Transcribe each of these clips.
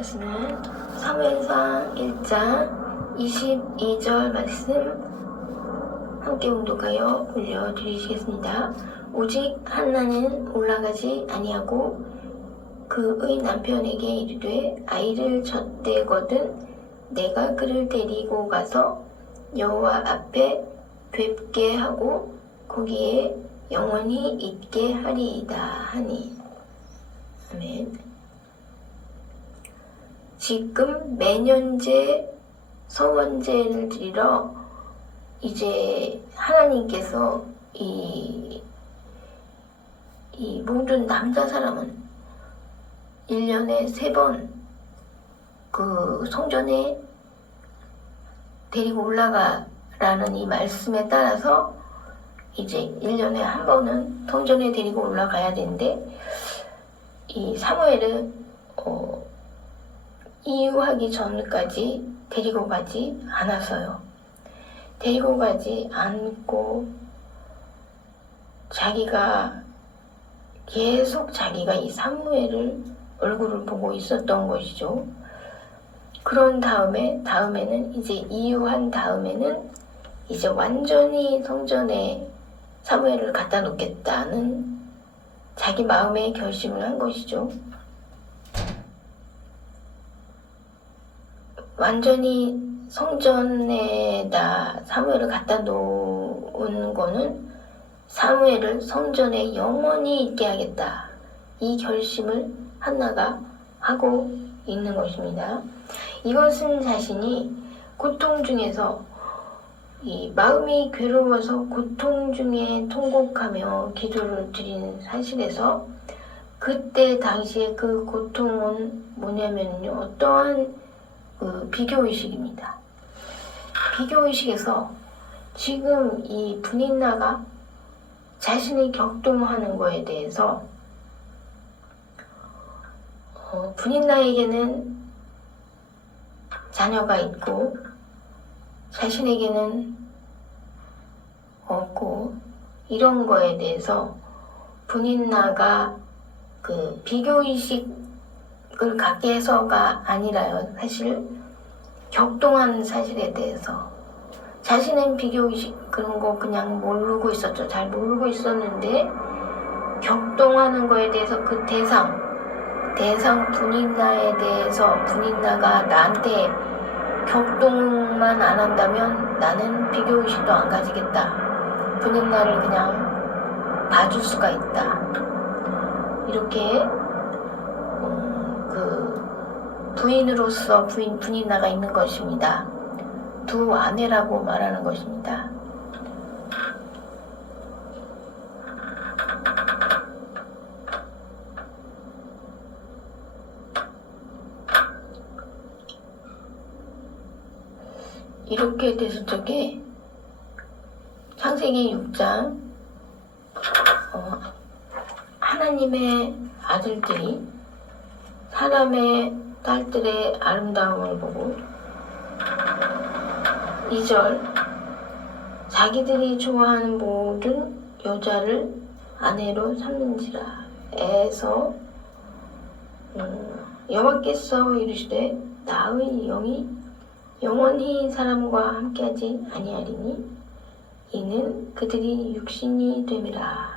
말씀은 사무엘상 1장 22절 말씀 함께 봉독하여 올려드리시겠습니다. 오직 한나는 올라가지 아니하고 그의 남편에게 이르되 아이를 젖대거든 내가 그를 데리고 가서 여호와 앞에 뵙게 하고 거기에 영원히 있게 하리이다 하니. 아멘. 지금 매년제 서원제를 드리러 이제 하나님께서 이 모든 남자 사람은 1년에 3번 그 성전에 데리고 올라가라는 이 말씀에 따라서 이제 1년에 한 번은 성전에 데리고 올라가야 되는데 이 사무엘은 이유하기 전까지 데리고 가지 않았어요. 데리고 가지 않고 계속 자기가 이 사무엘을 얼굴을 보고 있었던 것이죠. 그런 다음에는 이제 이유한 다음에는 이제 완전히 성전에 사무엘을 갖다 놓겠다는 자기 마음의 결심을 한 것이죠. 완전히 성전에다 사무엘을 갖다 놓은 거는 사무엘을 성전에 영원히 있게 하겠다. 이 결심을 한나가 하고 있는 것입니다. 이것은 자신이 고통 중에서 이 마음이 괴로워서 고통 중에 통곡하며 기도를 드리는 사실에서 그때 당시에 그 고통은 뭐냐면요. 어떠한 비교의식입니다. 비교의식에서 지금 이 분인나가 자신이 격동하는 거에 대해서 분인나에게는 자녀가 있고 자신에게는 없고 이런 거에 대해서 분인나가 그 비교의식을 갖게 해서가 아니라요. 사실 격동한 사실에 대해서 자신은 비교의식 그런 거 그냥 모르고 있었죠. 잘 모르고 있었는데 격동하는 거에 대해서 그 대상 분인나에 대해서 분인나가 나한테 격동만 안 한다면 나는 비교의식도 안 가지겠다. 분인나를 그냥 봐줄 수가 있다. 이렇게 그 부인으로서 분인나가 있는 것입니다. 두 아내라고 말하는 것입니다. 이렇게 됐을 적에 창세기 6장 하나님의 아들들이 사람의 딸들의 아름다움을 보고 2절 자기들이 좋아하는 모든 여자를 아내로 삼는지라 에서 여호와께서 이르시되 나의 영이 영원히 사람과 함께하지 아니하리니 이는 그들이 육신이 됨이라.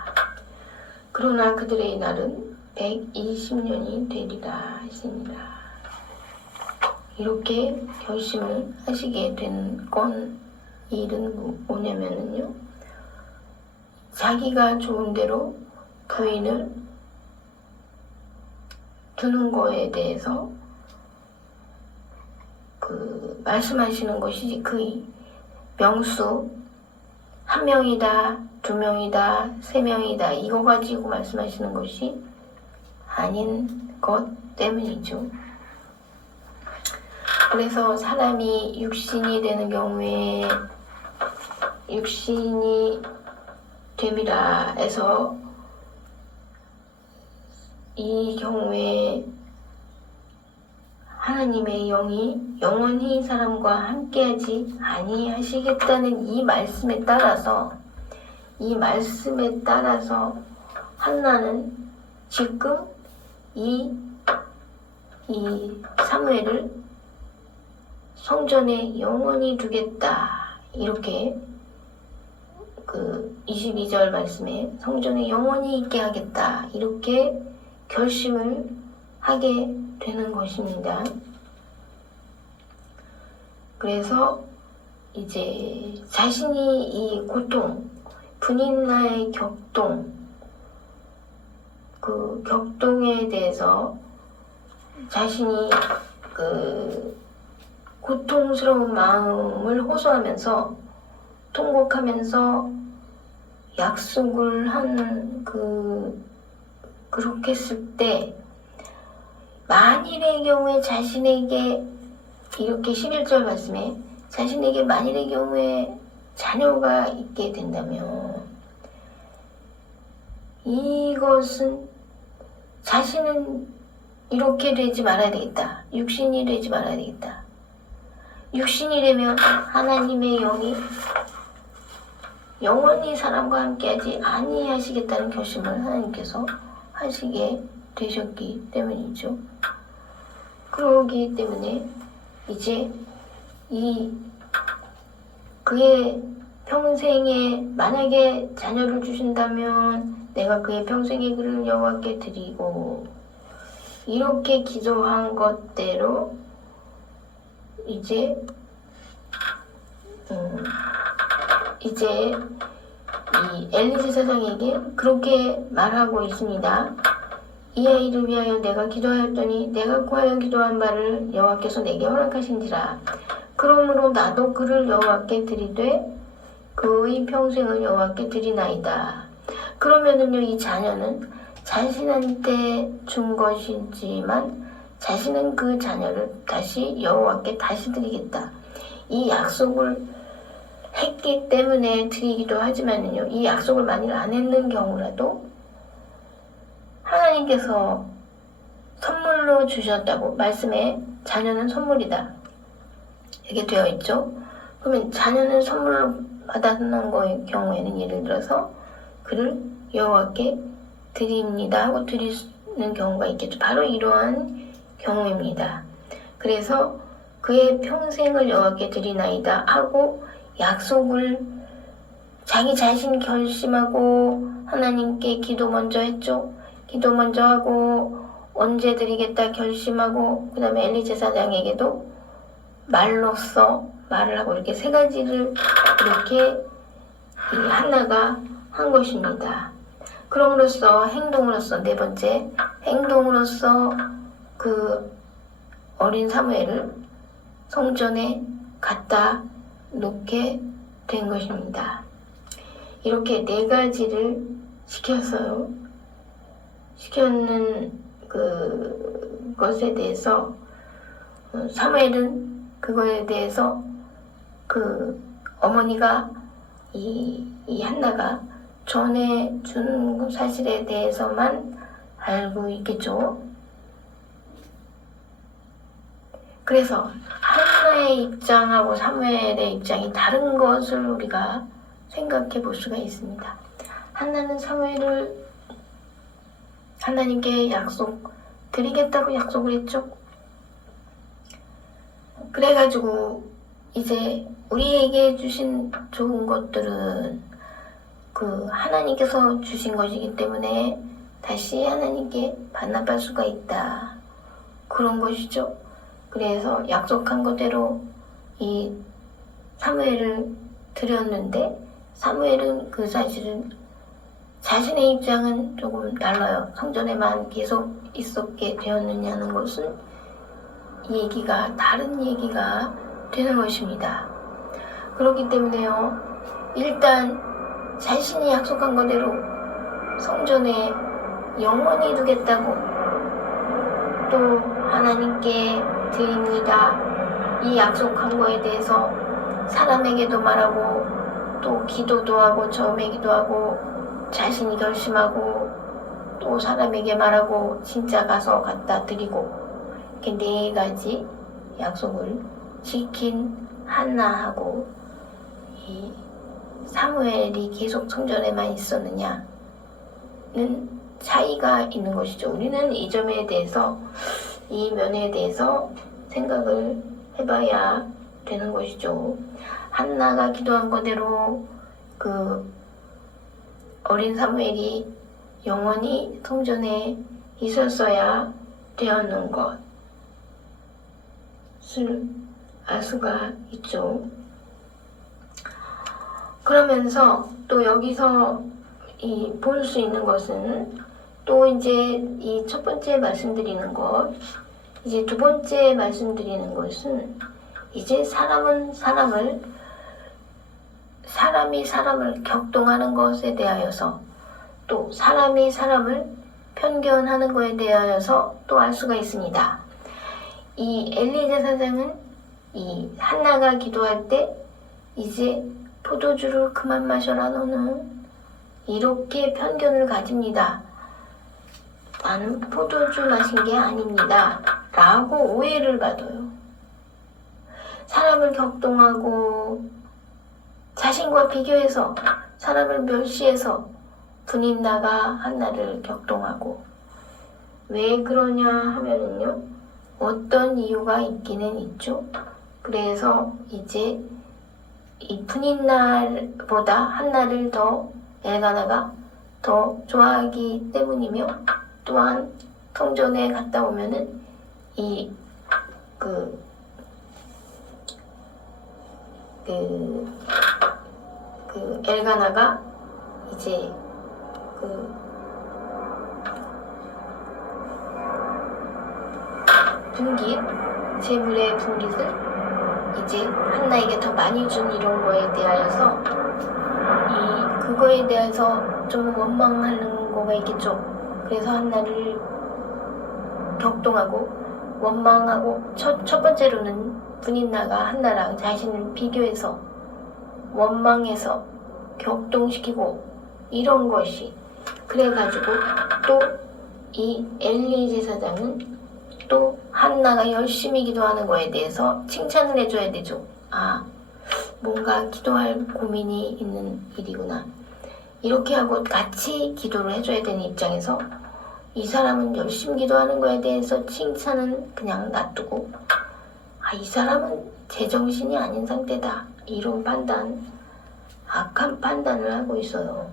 그러나 그들의 날은 120년이 되리라 하시니라. 이렇게 결심을 하시게 된 일은 뭐냐면요. 자기가 좋은 대로 부인을 두는 거에 대해서 말씀하시는 것이지 그 명수 1명이다, 2명이다, 3명이다 이거 가지고 말씀하시는 것이 아닌 것 때문이죠. 그래서 사람이 육신이 되는 경우에 육신이 됨이라 해서 이 경우에 하나님의 영이 영원히 사람과 함께하지 아니하시겠다는 이 말씀에 따라서 한나는 지금 이 이 사무엘을 성전에 영원히 두겠다. 이렇게 그 22절 말씀에 성전에 영원히 있게 하겠다. 이렇게 결심을 하게 되는 것입니다. 그래서 이제 자신이 이 고통, 분인나의 격동, 그 격동에 대해서 자신이 그 고통스러운 마음을 호소하면서 통곡하면서 약속을 한 그렇게 했을 때 만일의 경우에 자신에게 이렇게 11절 말씀에 자신에게 만일의 경우에 자녀가 있게 된다면 이것은 자신은 이렇게 되지 말아야 되겠다. 육신이 되지 말아야 되겠다. 육신이 되면 하나님의 영이 영원히 사람과 함께하지 아니하시겠다는 결심을 하나님께서 하시게 되셨기 때문이죠. 그러기 때문에 이제 그의 평생에 만약에 자녀를 주신다면 내가 그의 평생의 그를 여호와께 드리고 이렇게 기도한 것대로 이제 이 엘리 제사장에게 그렇게 말하고 있습니다. 이 아이를 위하여 내가 기도하였더니 내가 구하여 기도한 바를 여호와께서 내게 허락하신지라. 그러므로 나도 그를 여호와께 드리되 그의 평생을 여호와께 드리나이다. 그러면은요, 이 자녀는 자신한테 준 것이지만 자신은 그 자녀를 다시 여호와께 다시 드리겠다. 이 약속을 했기 때문에 드리기도 하지만은요, 이 약속을 만일 안 했는 경우라도 하나님께서 선물로 주셨다고 말씀에 자녀는 선물이다 이렇게 되어 있죠. 그러면 자녀는 선물로 받았는 거의 경우에는 예를 들어서 그를 여호와께 드립니다 하고 드리는 경우가 있겠죠. 바로 이러한 경우입니다. 그래서 그의 평생을 여호와께 드리나이다 하고 약속을 자기 자신 결심하고 하나님께 기도 먼저 했죠. 기도 먼저 하고 언제 드리겠다 결심하고 그 다음에 엘리 제사장에게도 말로써 말을 하고 이렇게 세 가지를 이렇게 이 한나가 한 것입니다. 그럼으로써 행동으로써 네 번째 행동으로써 그 어린 사무엘을 성전에 갖다 놓게 된 것입니다. 이렇게 네 가지를 시켰는 그것에 대해서 사무엘은 그거에 대해서 그 어머니가 이 한나가 전해 준 사실에 대해서만 알고 있겠죠. 그래서 한나의 입장하고 사무엘의 입장이 다른 것을 우리가 생각해 볼 수가 있습니다. 한나는 사무엘을 하나님께 드리겠다고 약속을 했죠. 그래가지고 이제 우리에게 주신 좋은 것들은 그 하나님께서 주신 것이기 때문에 다시 하나님께 반납할 수가 있다. 그런 것이죠. 그래서 약속한 것대로 이 사무엘을 드렸는데 사무엘은 그 사실은 자신의 입장은 조금 달라요. 성전에만 계속 있었게 되었느냐는 것은 다른 얘기가 되는 것입니다. 그렇기 때문에요, 일단 자신이 약속한 것대로 성전에 영원히 두겠다고 또 하나님께 드립니다. 이 약속한 거에 대해서 사람에게도 말하고 또 기도도 하고 점에기도 하고 자신이 결심하고 또 사람에게 말하고 진짜 가서 갖다 드리고 이렇게 네 가지 약속을 지킨 한나하고 이 사무엘이 계속 성전에만 있었느냐는 차이가 있는 것이죠. 우리는 이 점에 대해서 이 면에 대해서 생각을 해봐야 되는 것이죠. 한나가 기도한 거대로 그 어린 사무엘이 영원히 성전에 있었어야 되었는 것을 알 수가 있죠. 그러면서 또 여기서 볼 수 있는 것은 또 이제 이 첫 번째 말씀드리는 것, 이제 두 번째 말씀드리는 것은 이제 사람이 사람을 격동하는 것에 대하여서 또 사람이 사람을 편견하는 것에 대하여서 또 알 수가 있습니다. 이 엘리 제사장은 이 한나가 기도할 때 이제 포도주를 그만 마셔라 너는, 이렇게 편견을 가집니다. 나는 포도주 마신 게 아닙니다 라고 오해를 받아요. 사람을 격동하고 자신과 비교해서 사람을 멸시해서 분인나가 한나를 격동하고, 왜 그러냐 하면은요, 어떤 이유가 있기는 있죠. 그래서 이제 이 분인나보다 한나를 더 엘가나가 더 좋아하기 때문이며, 또한 성전에 갔다 오면은 엘가나가 이제 분깃, 재물의 분깃을 이제 한나에게 더 많이 준 이런 거에 대하여서 그거에 대해서 좀 원망하는 거가 있겠죠. 그래서 한나를 격동하고 원망하고, 첫 번째로는 분인나가 한나랑 자신을 비교해서 원망해서 격동시키고 이런 것이, 그래가지고 또 이 엘리 제사장은 또 한나가 열심히 기도하는 거에 대해서 칭찬을 해줘야 되죠. 뭔가 기도할 고민이 있는 일이구나, 이렇게 하고 같이 기도를 해줘야 되는 입장에서 이 사람은 열심히 기도하는 거에 대해서 칭찬은 그냥 놔두고, 이 사람은 제정신이 아닌 상태다, 이런 악한 판단을 하고 있어요.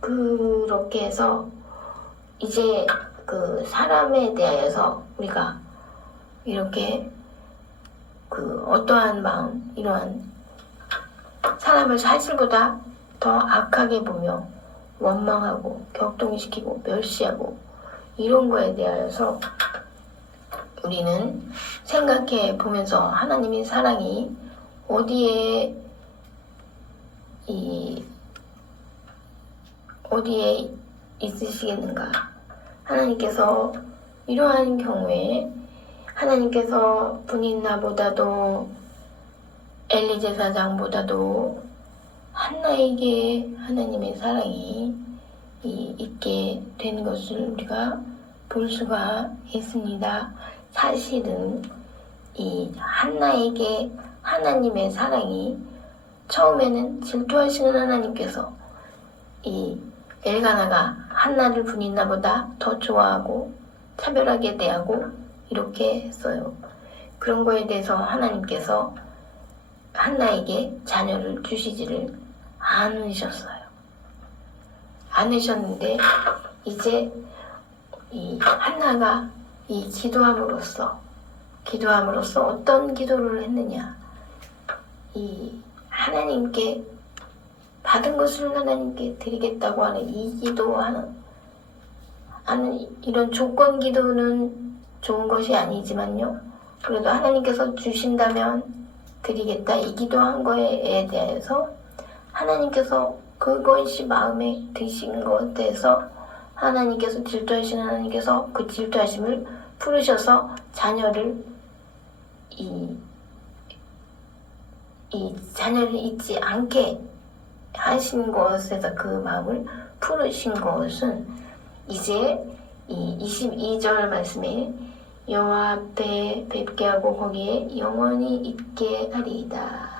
그렇게 해서 이제 그 사람에 대하여서 우리가 이렇게 어떠한 마음, 이러한 사람을 사실보다 더 악하게 보며 원망하고 격동시키고 멸시하고 이런 거에 대하여서 우리는 생각해 보면서 하나님의 사랑이 어디에 있으시겠는가. 하나님께서 이러한 경우에 하나님께서 분인나보다도 엘리 제사장보다도 한나에게 하나님의 사랑이 있게 된 것을 우리가 볼 수가 있습니다. 사실은 이 한나에게 하나님의 사랑이 처음에는 질투하시는 하나님께서 이 엘가나가 한나를 분인나보다 더 좋아하고 차별하게 대하고 이렇게 했어요. 그런 거에 대해서 하나님께서 한나에게 자녀를 주시지를 않으셨어요. 않으셨는데 이제 이 한나가 이 기도함으로써 어떤 기도를 했느냐, 이 하나님께 받은 것을 하나님께 드리겠다고 하는 이 기도하는 이런 조건 기도는 좋은 것이 아니지만요, 그래도 하나님께서 주신다면 드리겠다, 이 기도한 거에 대해서 하나님께서 그것이 마음에 드신 것에서 하나님께서 질투하시는 하나님께서 그 질투하심을 풀으셔서 자녀를 이 자녀를 잊지 않게 하신 것에서 그 마음을 풀으신 것은 이제 이 22절 말씀에 여호와 앞에 뵙게 하고 거기에 영원히 있게 하리이다.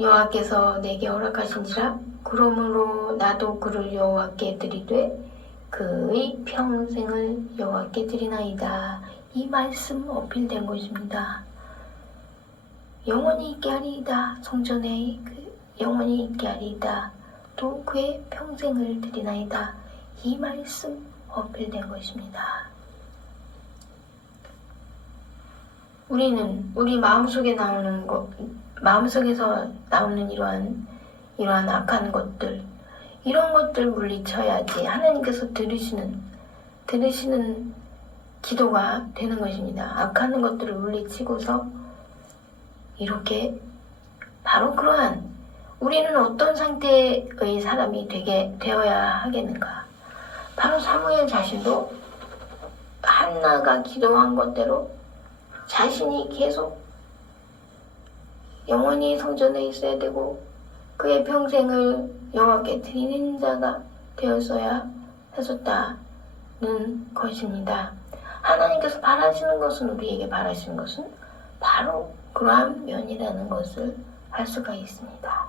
여호와께서 내게 허락하신지라. 그러므로 나도 그를 여호와께 드리되 그의 평생을 여호와께 드리나이다. 이 말씀 어필된 것입니다. 영원히 있게 하리이다. 성전에 영원히 있게 하리이다. 또 그의 평생을 드리나이다. 이 말씀 어필된 것입니다. 우리는 우리 마음속에서 나오는 이러한 악한 것들, 이런 것들 물리쳐야지 하나님께서 들으시는 기도가 되는 것입니다. 악한 것들을 물리치고서 이렇게 바로 그러한 우리는 어떤 상태의 사람이 되어야 하겠는가? 바로 사무엘 자신도 한나가 기도한 것대로 자신이 계속 영원히 성전에 있어야 되고 그의 평생을 여호와께 드리는 자가 되었어야 했었다는 것입니다. 하나님께서 바라시는 것은, 우리에게 바라시는 것은 바로 그러한 면이라는 것을 알 수가 있습니다.